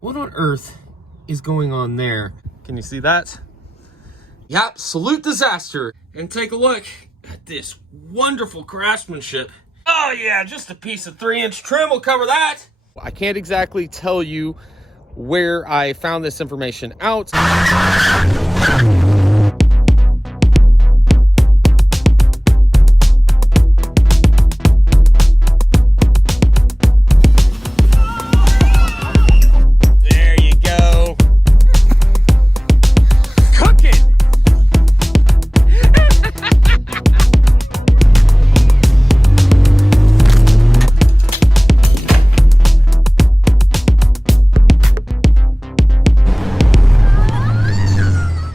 What on earth is going on there? Can you see that? Yep, absolute disaster. And take a look at this wonderful craftsmanship. Oh yeah, just a piece of 3-inch trim will cover that. I can't exactly tell you where I found this information out.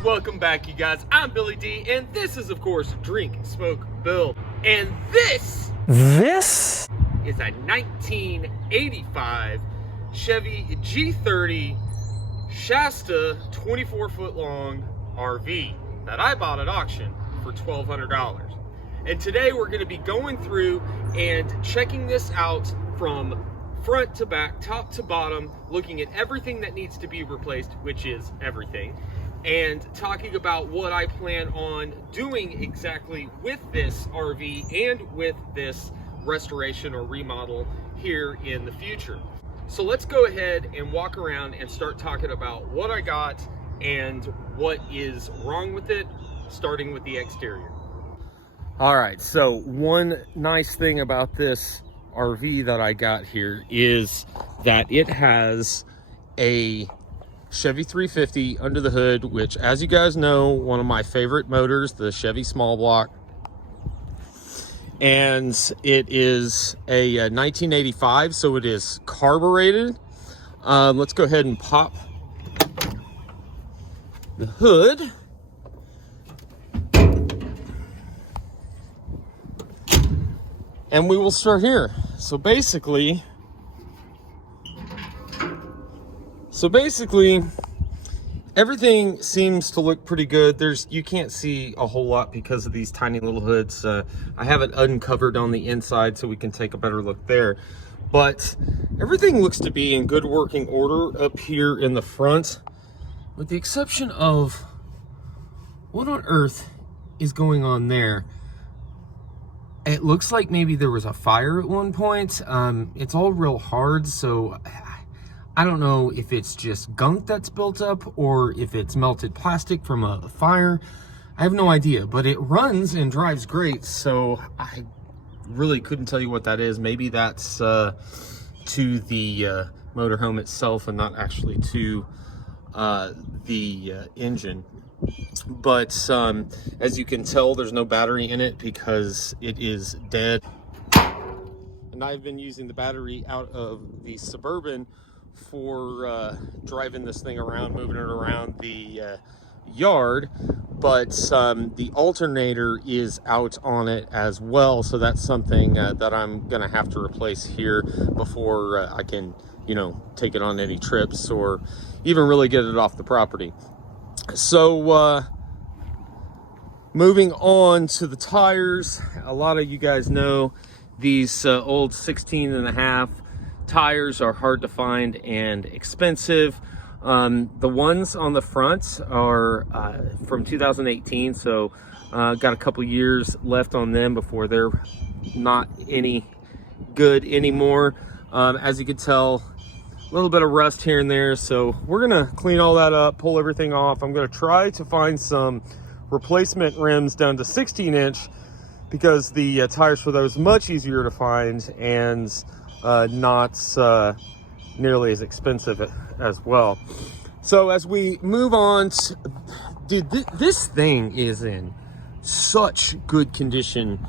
Welcome back, you guys. I'm Billy D, and this is, of course, Drink, Smoke, Build. And this is a 1985 Chevy G30 Shasta 24-foot long RV that I bought at auction for $1,200. And today we're going to be going through and checking this out from front to back, top to bottom, looking at everything that needs to be replaced, which is everything, and talking about what I plan on doing exactly with this RV and with this restoration or remodel here in the future. So let's go ahead and walk around and start talking about what I got and what is wrong with it, starting with the exterior. All right, so one nice thing about this RV that I got here is that it has a Chevy 350 under the hood, which, as you guys know, one of my favorite motors, the Chevy small block. And it is a 1985, so it is carbureted. Let's go ahead and pop the hood. And we will start here. So basically, everything seems to look pretty good. You can't see a whole lot because of these tiny little hoods. I have it uncovered on the inside so we can take a better look there. But everything looks to be in good working order up here in the front, with the exception of what on earth is going on there. It looks like maybe there was a fire at one point. It's all real hard, so I don't know if it's just gunk that's built up or if it's melted plastic from a fire. I have no idea, but it runs and drives great, so I really couldn't tell you what that is. Maybe that's to the motorhome itself and not actually to the engine. But as you can tell, there's no battery in it because it is dead. And I've been using the battery out of the Suburban for driving this thing around, moving it around the yard. But the alternator is out on it as well, so that's something that I'm gonna have to replace here before I can, take it on any trips or even really get it off the property. So moving on to the tires, a lot of you guys know these old 16.5 tires are hard to find and expensive. The ones on the front are from 2018, so got a couple years left on them before they're not any good anymore. As you can tell, a little bit of rust here and there, so we're gonna clean all that up, pull everything off. I'm gonna try to find some replacement rims down to 16-inch because the tires for those much easier to find and not nearly as expensive as well. So as we move on, dude, this thing is in such good condition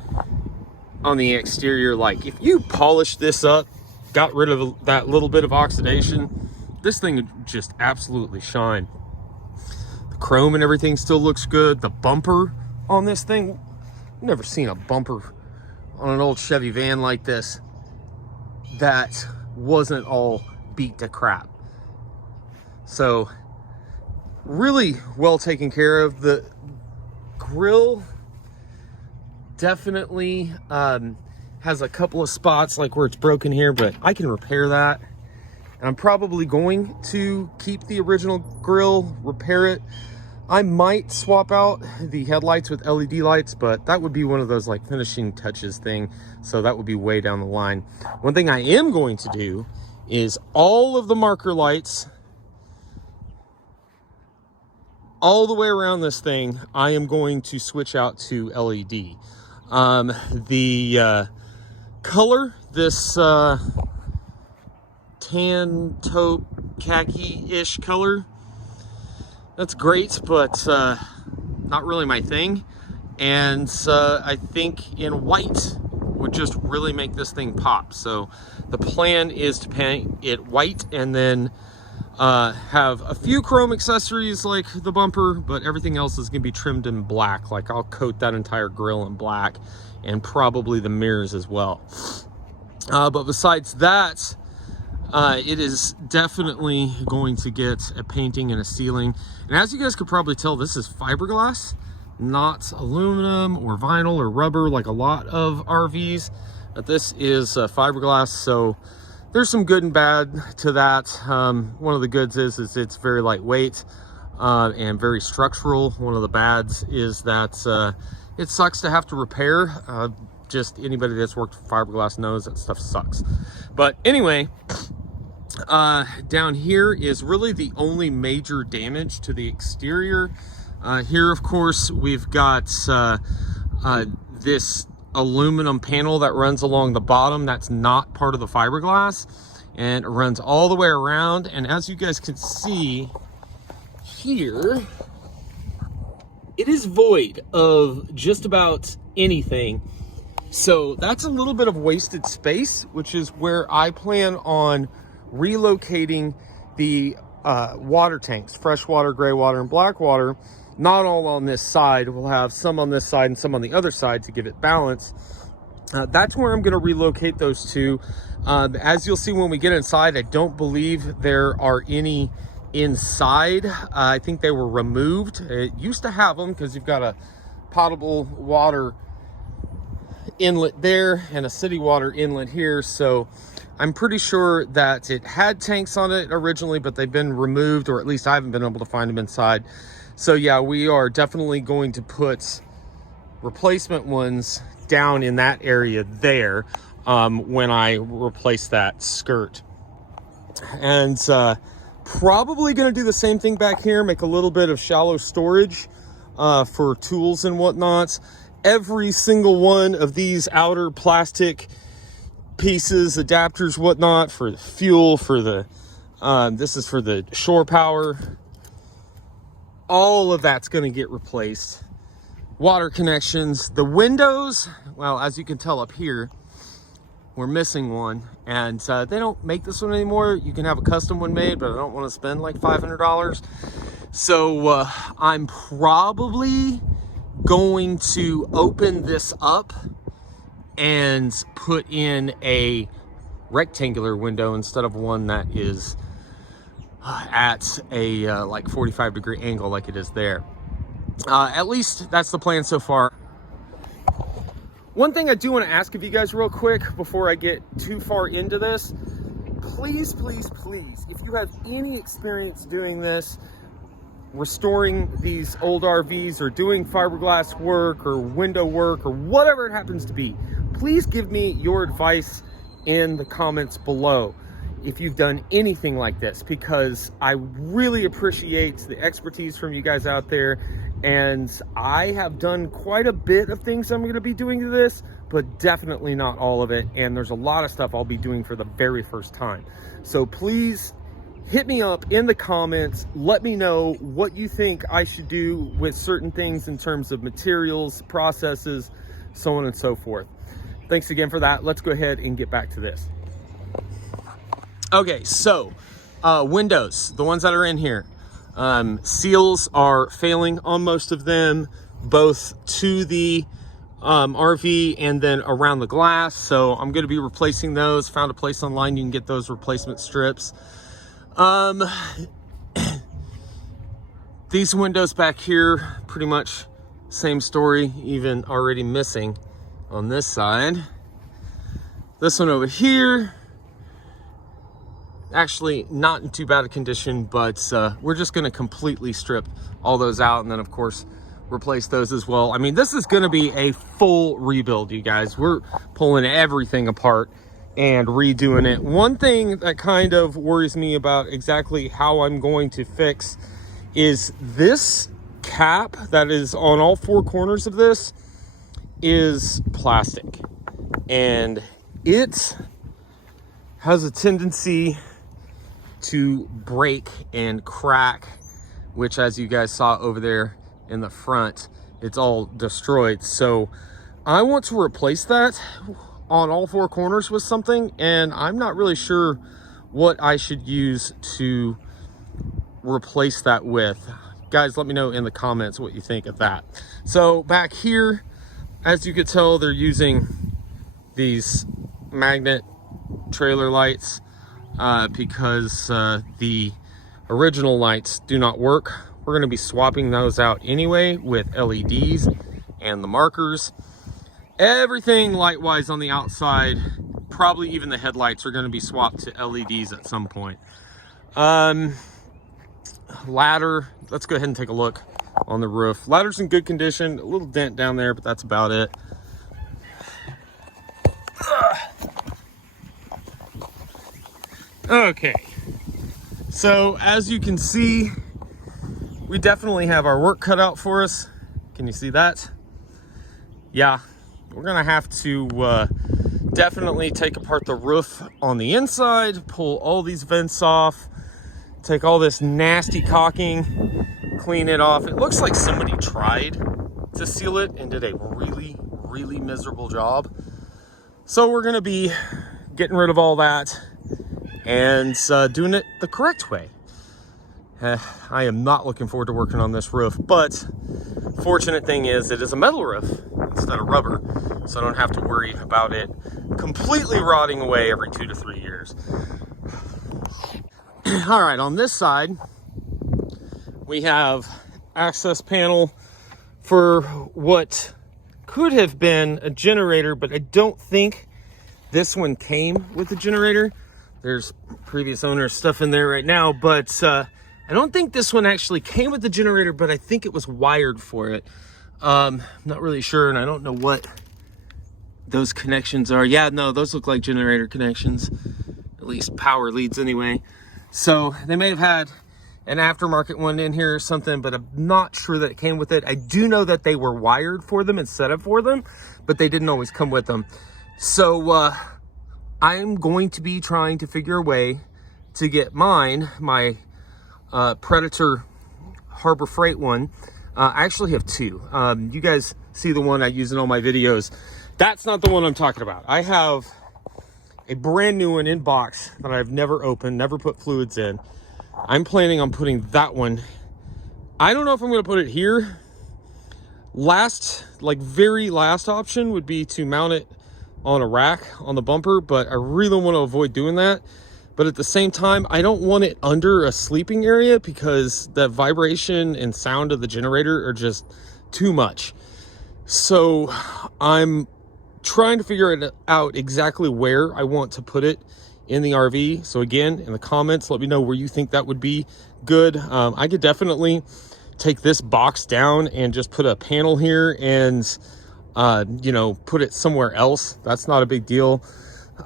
on the exterior. Like, if you polish this up, got rid of that little bit of oxidation, this thing would just absolutely shine. The chrome and everything still looks good. The bumper on this thing, I've never seen a bumper on an old Chevy van like this that wasn't all beat to crap. So really well taken care of. The grill definitely has a couple of spots like where it's broken here, but I can repair that And I'm probably going to keep the original grille, repair it. I might swap out the headlights with LED lights, but that would be one of those like finishing touches thing. So that would be way down the line. One thing I am going to do is all of the marker lights all the way around this thing, I am going to switch out to LED. The color, this tan taupe khaki-ish color, that's great, but not really my thing. And I think in white would just really make this thing pop. So the plan is to paint it white and then have a few chrome accessories like the bumper, but everything else is going to be trimmed in black. Like I'll coat that entire grille in black and probably the mirrors as well. But besides that, it is definitely going to get a painting and a sealing. And as you guys could probably tell, this is fiberglass, not aluminum or vinyl or rubber like a lot of RVs. But this is fiberglass, so there's some good and bad to that. One of the goods is it's very lightweight and very structural. One of the bads is that it sucks to have to repair. Just anybody that's worked with fiberglass knows that stuff sucks. But anyway, down here is really the only major damage to the exterior. Here, of course, we've got this aluminum panel that runs along the bottom. That's not part of the fiberglass, and it runs all the way around. And as you guys can see here, it is void of just about anything. So that's a little bit of wasted space, which is where I plan on relocating the water tanks, freshwater, gray water, and black water. Not all on this side. We'll have some on this side and some on the other side to give it balance. That's where I'm going to relocate those two. As you'll see when we get inside, I don't believe there are any inside. I think they were removed. It used to have them because you've got a potable water inlet there and a city water inlet here. So I'm pretty sure that it had tanks on it originally, but they've been removed, or at least I haven't been able to find them inside. So yeah, we are definitely going to put replacement ones down in that area there when I replace that skirt. And probably going to do the same thing back here, make a little bit of shallow storage for tools and whatnot. Every single one of these outer plastic pieces, adapters, whatnot, for the fuel, for the this is for the shore power, all of that's going to get replaced. Water connections, the windows, well, as you can tell up here, we're missing one, and they don't make this one anymore. You can have a custom one made, but I don't want to spend like $500. So I'm probably going to open this up and put in a rectangular window instead of one that is at a like 45-degree angle like it is there. At least that's the plan so far. One thing I do want to ask of you guys real quick before I get too far into this, please, please, please, if you have any experience doing this, restoring these old RVs or doing fiberglass work or window work or whatever it happens to be, please give me your advice in the comments below if you've done anything like this, because I really appreciate the expertise from you guys out there. And I have done quite a bit of things I'm going to be doing to this, but definitely not all of it. And there's a lot of stuff I'll be doing for the very first time. So please hit me up in the comments. Let me know what you think I should do with certain things in terms of materials, processes, so on and so forth. Thanks again for that. Let's go ahead and get back to this. Okay, so windows, the ones that are in here. Seals are failing on most of them, both to the RV and then around the glass. So I'm going to be replacing those. Found a place online you can get those replacement strips. These windows back here, pretty much same story, even already missing on this side. This one over here, actually not in too bad a condition, but we're just going to completely strip all those out, and then of course replace those as well. I mean, this is going to be a full rebuild, you guys. We're pulling everything apart and redoing it. One thing that kind of worries me about exactly how I'm going to fix is this cap that is on all four corners of this is plastic, and it has a tendency to break and crack, which, as you guys saw over there in the front, it's all destroyed. So I want to replace that on all four corners with something, and I'm not really sure what I should use to replace that with. Guys, let me know in the comments what you think of that. So back here, as you could tell, they're using these magnet trailer lights because the original lights do not work. We're going to be swapping those out anyway with LEDs and the markers. Everything light wise on the outside, probably even the headlights, are going to be swapped to LEDs at some point. Ladder, let's go ahead and take a look on the roof. Ladder's in good condition, a little dent down there, but that's about it. Okay, so as you can see, we definitely have our work cut out for us. Can you see that? Yeah, we're gonna have to definitely take apart the roof on the inside, pull all these vents off, take all this nasty caulking, clean it off. It looks like somebody tried to seal it and did a really, really miserable job. So we're gonna be getting rid of all that and doing it the correct way. I am not looking forward to working on this roof, but fortunate thing is it is a metal roof instead of rubber, so I don't have to worry about it completely rotting away every 2 to 3 years. All right, on this side, we have access panel for what could have been a generator, but I don't think this one came with a generator. There's previous owner's stuff in there right now, but I don't think this one actually came with the generator, but I think it was wired for it. Not really sure, and I don't know what those connections are. Yeah, no, those look like generator connections, at least power leads anyway. So they may have had an aftermarket one in here or something, but I'm not sure that it came with it. I do know that they were wired for them and set up for them, but they didn't always come with them. So I'm going to be trying to figure a way to get mine, my Predator Harbor Freight one. I actually have two. You guys see the one I use in all my videos. That's not the one I'm talking about. I have a brand new one in box that I've never opened, never put fluids in. I'm planning on putting that one. I don't know if I'm going to put it here. Very last option would be to mount it on a rack on the bumper, but I really want to avoid doing that. But at the same time, I don't want it under a sleeping area because the vibration and sound of the generator are just too much. So I'm trying to figure it out exactly where I want to put it in the RV. So again, in the comments, let me know where you think that would be good. I could definitely take this box down and just put a panel here and put it somewhere else. That's not a big deal.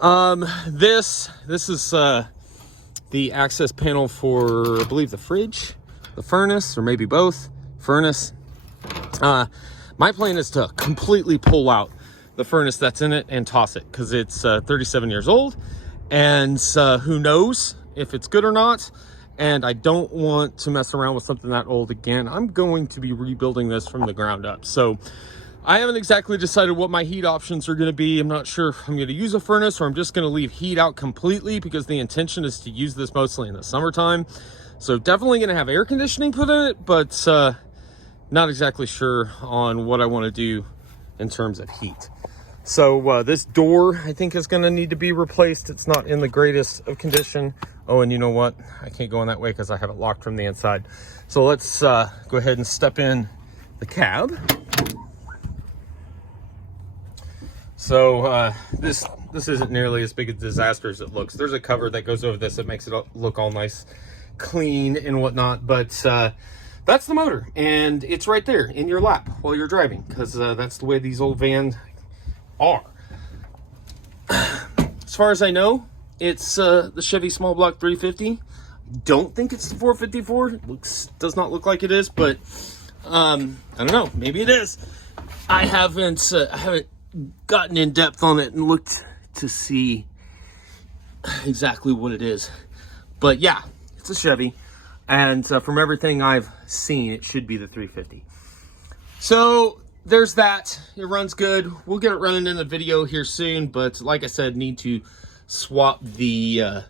This is the access panel for, I believe, the fridge, the furnace, or maybe both. Furnace. My plan is to completely pull out the furnace that's in it and toss it because it's 37 years old, and who knows if it's good or not. And I don't want to mess around with something that old again. I'm going to be rebuilding this from the ground up. So I haven't exactly decided what my heat options are going to be. I'm not sure if I'm going to use a furnace or I'm just going to leave heat out completely, because the intention is to use this mostly in the summertime. So definitely going to have air conditioning put in it, but not exactly sure on what I want to do in terms of heat. So this door, I think, is going to need to be replaced. It's not in the greatest of condition. Oh, and you know what? I can't go in that way because I have it locked from the inside. So let's go ahead and step in the cab. So this this isn't nearly as big a disaster as it looks. There's a cover that goes over this that makes it look all nice, clean and whatnot, but that's the motor, and it's right there in your lap while you're driving, because that's the way these old vans are. As far as I know, it's the Chevy small block 350. Don't think it's the 454. Does not look like it is, but I don't know, maybe it is. I haven't gotten in depth on it and looked to see exactly what it is, but yeah, it's a Chevy, and from everything I've seen, it should be the 350. So there's that. It runs good. We'll get it running in the video here soon, but like I said, need to swap the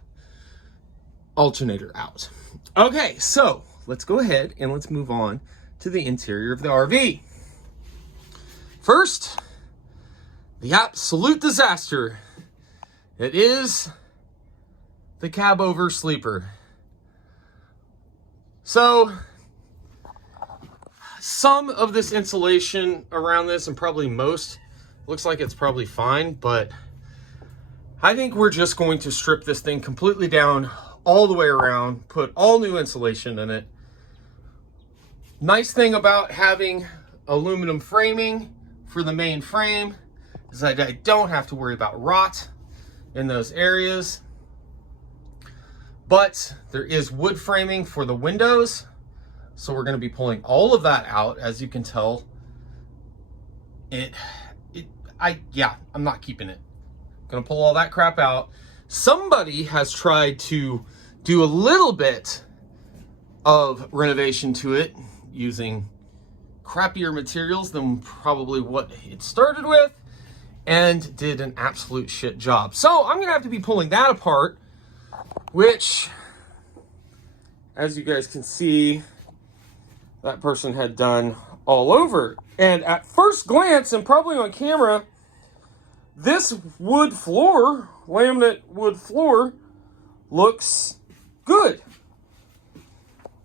alternator out. Okay, so let's go ahead and let's move on to the interior of the RV. First, the absolute disaster. It is the cab over sleeper. So some of this insulation around this, and probably most, looks like it's probably fine, but I think we're just going to strip this thing completely down all the way around, put all new insulation in it. Nice thing about having aluminum framing for the main frame is that I don't have to worry about rot in those areas. But there is wood framing for the windows, so we're going to be pulling all of that out. As you can tell, I'm not keeping it. Gonna pull all that crap out. Somebody has tried to do a little bit of renovation to it using crappier materials than probably what it started with, and did an absolute shit job. So I'm gonna have to be pulling that apart, which, as you guys can see, that person had done all over. And at first glance, and probably on camera, this wood floor, laminate wood floor, looks good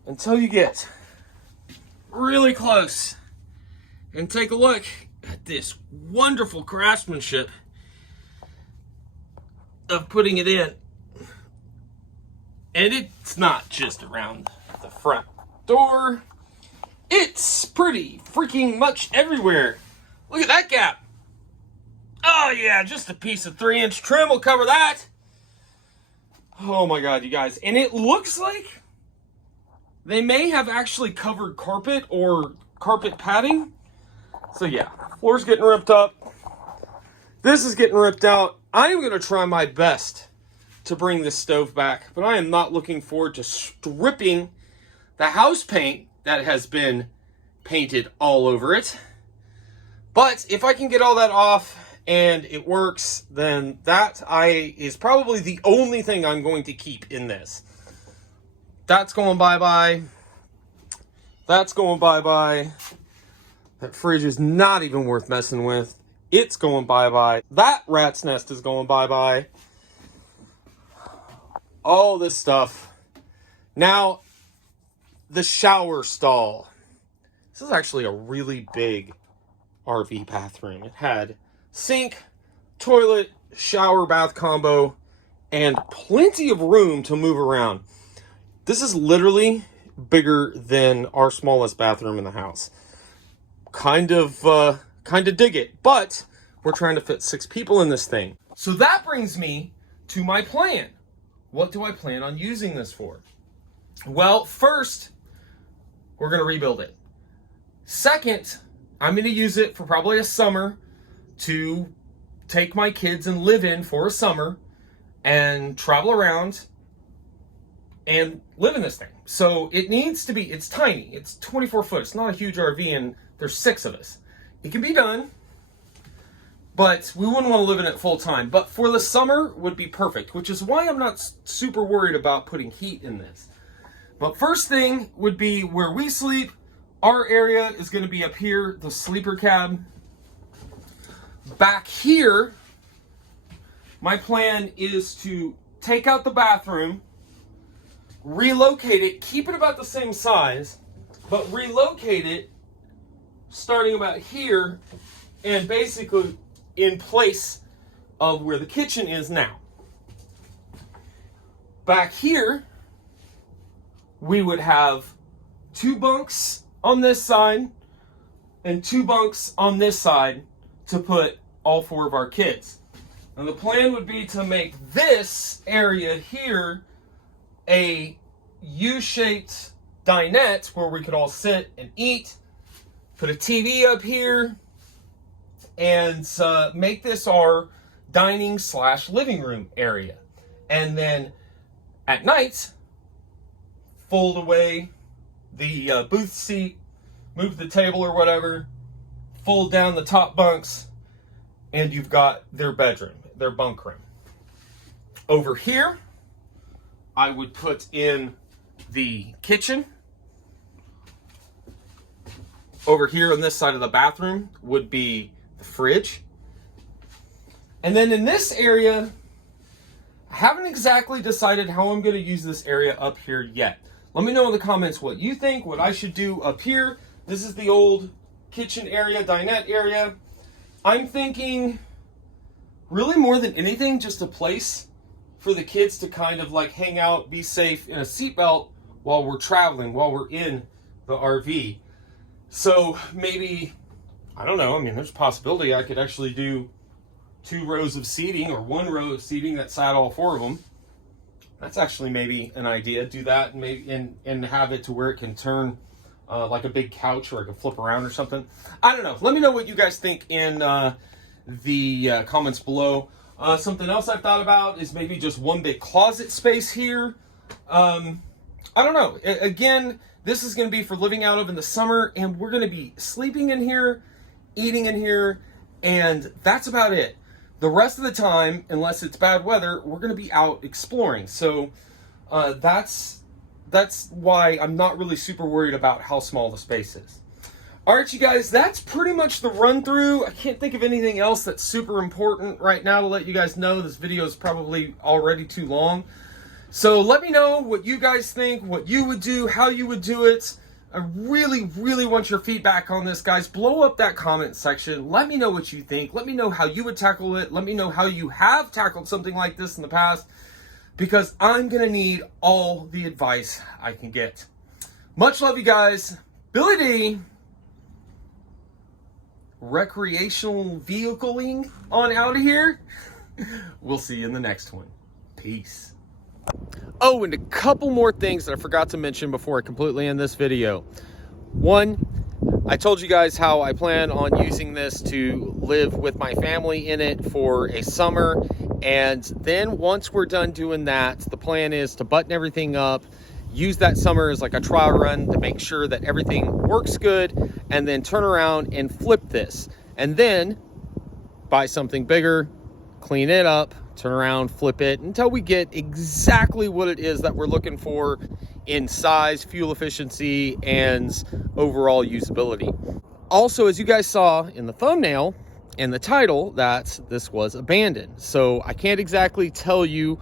until you get really close and take a look at this wonderful craftsmanship of putting it in. And it's not just around the front door, it's pretty freaking much everywhere. Look at that gap. Oh yeah, just a piece of 3-inch trim will cover that. Oh my God, you guys. And it looks like they may have actually covered carpet or carpet padding. So yeah, floor's getting ripped up. This is getting ripped out. I am gonna try my best to bring this stove back, but I am not looking forward to stripping the house paint that has been painted all over it. But if I can get all that off and it works, then that is probably the only thing I'm going to keep in this. That's going bye-bye. That's going bye-bye. That fridge is not even worth messing with. It's going bye-bye. That rat's nest is going bye-bye. All this stuff. Now, the shower stall. This is actually a really big RV bathroom. It had sink, toilet, shower, bath combo, and plenty of room to move around. This is literally bigger than our smallest bathroom in the house. Kind of dig it, but we're trying to fit 6 people in this thing. So that brings me to my plan. What do I plan on using this for? Well, first, we're going to rebuild it. Second, I'm going to use it for probably a summer to take my kids and live in for a summer and travel around and live in this thing. So it needs to be, it's tiny. It's 24 foot. It's not a huge RV, and there's 6 of us. It can be done, but we wouldn't want to live in it full time. But for the summer would be perfect, which is why I'm not super worried about putting heat in this. But first thing would be where we sleep. Our area is going to be up here, the sleeper cab. Back here, my plan is to take out the bathroom, relocate it, keep it about the same size, but relocate it starting about here and basically in place of where the kitchen is now. Back here, we would have 2 bunks on this side and 2 bunks on this side to put all 4 of our kids. And the plan would be to make this area here a U-shaped dinette where we could all sit and eat, put a TV up here, and make this our dining / living room area. And then at night, fold away the booth seat, move the table or whatever, fold down the top bunks, and you've got their bedroom, their bunk room. Over here, I would put in the kitchen. Over here on this side of the bathroom would be the fridge. And then in this area, I haven't exactly decided how I'm going to use this area up here yet. Let me know in the comments what you think, what I should do up here. This is the old kitchen area, dinette area. I'm thinking, really more than anything, just a place for the kids to kind of like hang out, be safe in a seatbelt while we're traveling, while we're in the RV. So maybe, I don't know, I mean, there's a possibility I could actually do 2 rows of seating or 1 row of seating that sat all 4 of them. That's actually maybe an idea. Do that and maybe and have it to where it can turn like a big couch or it can flip around or something. I don't know. Let me know what you guys think in the comments below. Something else I've thought about is maybe just 1 big closet space here. I don't know. Again, this is going to be for living out of in the summer, and we're going to be sleeping in here, eating in here, and that's about it. The rest of the time, unless it's bad weather, we're going to be out exploring. So that's why I'm not really super worried about how small the space is. All right, you guys, that's pretty much the run through. I can't think of anything else that's super important right now to let you guys know. This video is probably already too long. So let me know what you guys think, what you would do, how you would do it. I really, really want your feedback on this, guys. Blow up that comment section. Let me know what you think. Let me know how you would tackle it. Let me know how you have tackled something like this in the past, because I'm going to need all the advice I can get. Much love, you guys. Billy D. Recreational vehicling on out of here. We'll see you in the next one. Peace. Oh, and a couple more things that I forgot to mention before I completely end this video. One, I told you guys how I plan on using this to live with my family in it for a summer. And then once we're done doing that, the plan is to button everything up, use that summer as like a trial run to make sure that everything works good, and then turn around and flip this. And then buy something bigger, clean it up, turn around, flip it until we get exactly what it is that we're looking for in size, fuel efficiency, and overall usability. Also, as you guys saw in the thumbnail and the title, that this was abandoned. So I can't exactly tell you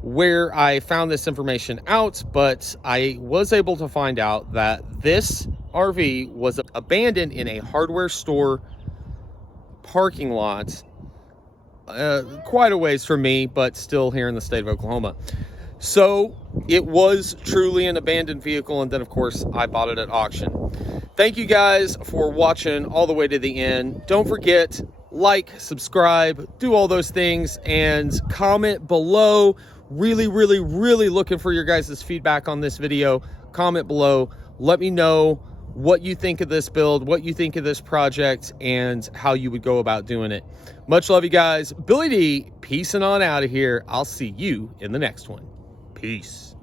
where I found this information out, but I was able to find out that this RV was abandoned in a hardware store parking lot quite a ways from me, but still here in the state of Oklahoma. So it was truly an abandoned vehicle, and then of course I bought it at auction. Thank you guys for watching all the way to the end. Don't forget, like, subscribe, do all those things, and comment below. Really, really, really looking for your guys' feedback on this video. Comment below. Let me know what you think of this build, what you think of this project, and how you would go about doing it. Much love, you guys. Billy D, peacing on out of here. I'll see you in the next one. Peace.